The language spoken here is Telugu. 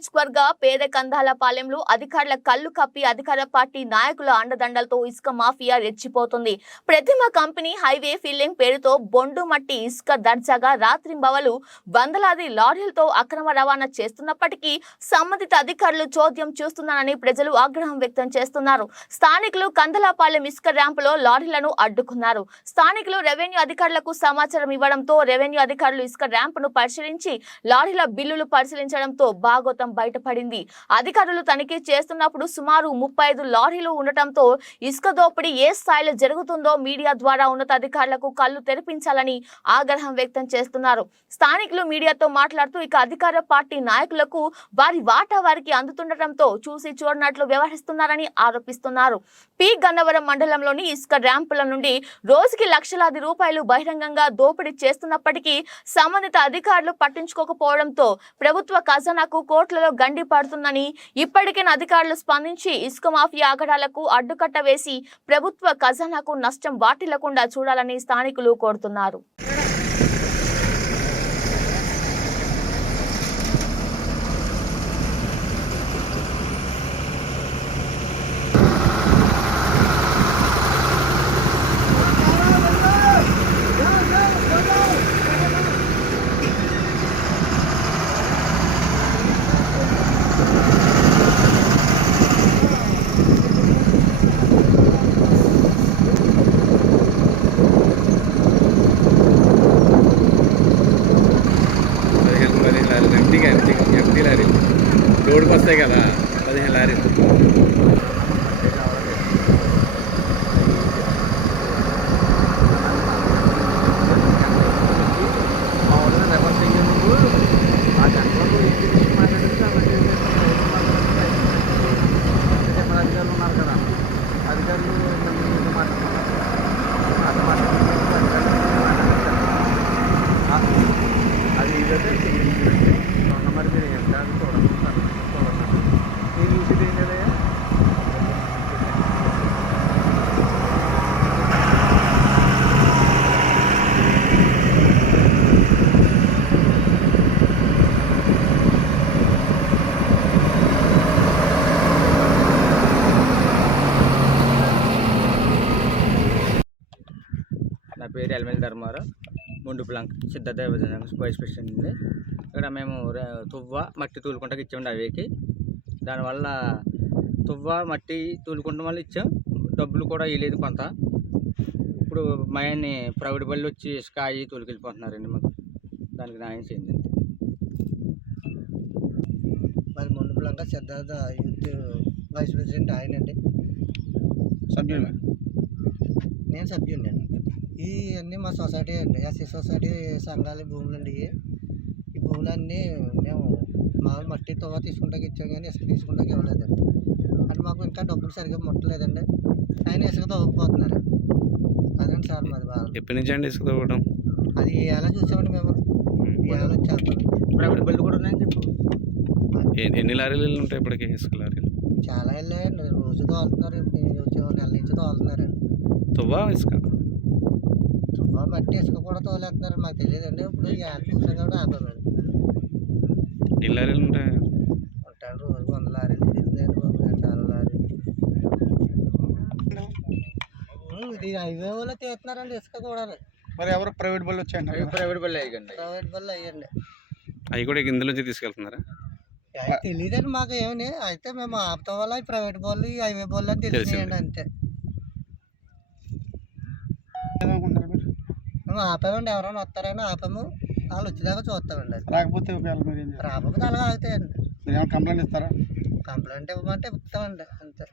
నియోజకవర్గ పేద కందాలపాలెంలో అధికారుల కళ్ళు కప్పి అధికార పార్టీ నాయకుల అండదండలతో ఇసుక మాఫియా రెచ్చిపోతుంది. ప్రతిమ కంపెనీ హైవే ఫిల్లింగ్ పేరుతో బొండు మట్టి ఇసుక దర్జాగా రాత్రింబవలు వందలాది లారీలతో అక్రమ రవాణా చేస్తున్నప్పటికీ సంబంధిత అధికారులు చోద్యం చూస్తున్నారని ప్రజలు ఆగ్రహం వ్యక్తం చేస్తున్నారు. స్థానికులు కందలాపాలెం ఇసుక ర్యాంపులో లారీలను అడ్డుకున్నారు. స్థానికులు రెవెన్యూ అధికారులకు సమాచారం ఇవ్వడంతో రెవెన్యూ అధికారులు ఇసుక ర్యాంపును పరిశీలించి లారీల బిల్లులు పరిశీలించడంతో భాగోతం బయటపడింది. అధికారులు తనిఖీ చేస్తున్నప్పుడు సుమారు 35 లారీలు ఉండటంతో ఇసుక దోపిడీ ఏ స్థాయిలో జరుగుతుందో మీడియా ద్వారా ఉన్నతాధికారులకు కళ్ళు తెరిపించాలని ఆగ్రహం వ్యక్తం చేస్తున్నారు. స్థానికులు మీడియాతో మాట్లాడుతూ ఇక అధికార పార్టీ నాయకులకు వారి వాటా వారికి అందుతుండటంతో చూసి చూడనట్లు వ్యవహరిస్తున్నారని ఆరోపిస్తున్నారు. పి గన్నవరం మండలంలోని ఇసుక ర్యాంపుల నుండి రోజుకి లక్షలాది రూపాయలు బహిరంగంగా దోపిడీ చేస్తున్నప్పటికీ సంబంధిత అధికారులు పట్టించుకోకపోవడంతో ప్రభుత్వ ఖజానాకు కోట్లలో గండి పడుతుందని, ఇప్పటికైనా అధికారులు స్పందించి ఇసుక మాఫియా ఆగడాలకు అడ్డుకట్ట వేసి ప్రభుత్వ ఖజానాకు నష్టం వాటిల్లకుండా చూడాలని స్థానికులు కోరుతున్నారు. ఎంటీ లారీలు రోడ్డుకు వస్తాయి కదా, 15 లారీలు. నా పేరు ఎల్మెల్ ధర్మారావు, ముండు బ్లాంక్ సిద్ధార్థ వైస్ ప్రెసిడెంట్ ఉంది. ఇక్కడ మేము తువ్వ మట్టి తూలుకుంటాకి ఇచ్చామండి అవేకి. దానివల్ల తువ్వ మట్టి తూలుకుంటాం వల్ల ఇచ్చాం, డబ్బులు కూడా ఇవ్వలేదు కొంత. ఇప్పుడు మా ఆయన్ని ప్రైవేట్ బళ్ళు వచ్చి ఇసుక అయ్యి తోలుకెళ్ళిపోతున్నారండి. మాకు దానికి న్యాయం చేయండి. మరి ముండు బ్లాంక్ సిద్ధార్థ యూత్ వైస్ ప్రెసిడెంట్ ఆయనండి. సభ్యులు నేను సభ్యుని అండి. ఇవన్నీ మా సొసైటీ అండి, ఎస్సీ సొసైటీ సంఘాల భూములు అండి. ఈ భూములన్నీ మేము మామూలు మట్టి తవ్వ తీసుకుంటాకి ఇచ్చాం కానీ ఇసుక తీసుకుంటాకి ఇవ్వలేదండి. అంటే మాకు ఇంకా డబ్బులు సరిగ్గా ముట్టలేదండి. ఆయన ఇసుక తవ్వకపోతున్నారు. అదండి సార్ మాది బాగా. ఎప్పటి నుంచి అండి ఇసుక తవ్వడం? అది ఎలా చూసామండి మేము, ఎలా చేస్తాం. ప్రైవేట్ బళ్ళు కూడా ఉన్నాయని చెప్పు. ఎన్ని లారీలు ఉంటాయి ఇప్పటికి ఇసుక లారీలు? చాలా వెళ్ళాయండి, రోజు తోలుతున్నారు. నెల నుంచి తోలుతున్నారండి. తువ్వ ఇసుక మట్టి ఇసుక కూడా తోలేస్తున్నారు. మాకు తెలియదండి. ఇప్పుడు ఈ యాప్ చూసాం కాబట్టి ఆపామండి. ఎన్ని లారీలు ఉంటాయి? ఉంటాను రోజు 100 లారీలు తిరుగుతున్నాయి, చాలా లారీలు. ఇది హైవే వాళ్ళు తీస్తున్నారండి ఇసుక కూడా. మరి ఎవరు ప్రైవేట్ బళ్ళు వచ్చాయండి? ప్రైవేట్ బళ్ళు అయ్యండి. ప్రైవేట్ బళ్ళు అయ్యండి. అవి కూడా ఇందులో నుంచి తీసుకెళ్తున్నారా? తెలియదండి మాకు ఏమని. అయితే మేము ఆపుతాం వల్ల ఈ ప్రైవేట్ బళ్ళు ఈ హైవే బళ్ళు అని తెలిసినాయండి అంతే. మేము ఆపామండి, ఎవరైనా వస్తారని ఆపాము. వాళ్ళు వచ్చేదాకా చూస్తామండి. అది రాకపోతే రాకపోతే అలాగే ఆగుతాయండి. కంప్లైంట్ ఇస్తారా? కంప్లైంట్ ఇవ్వమంటే ఇస్తామండి అంతే.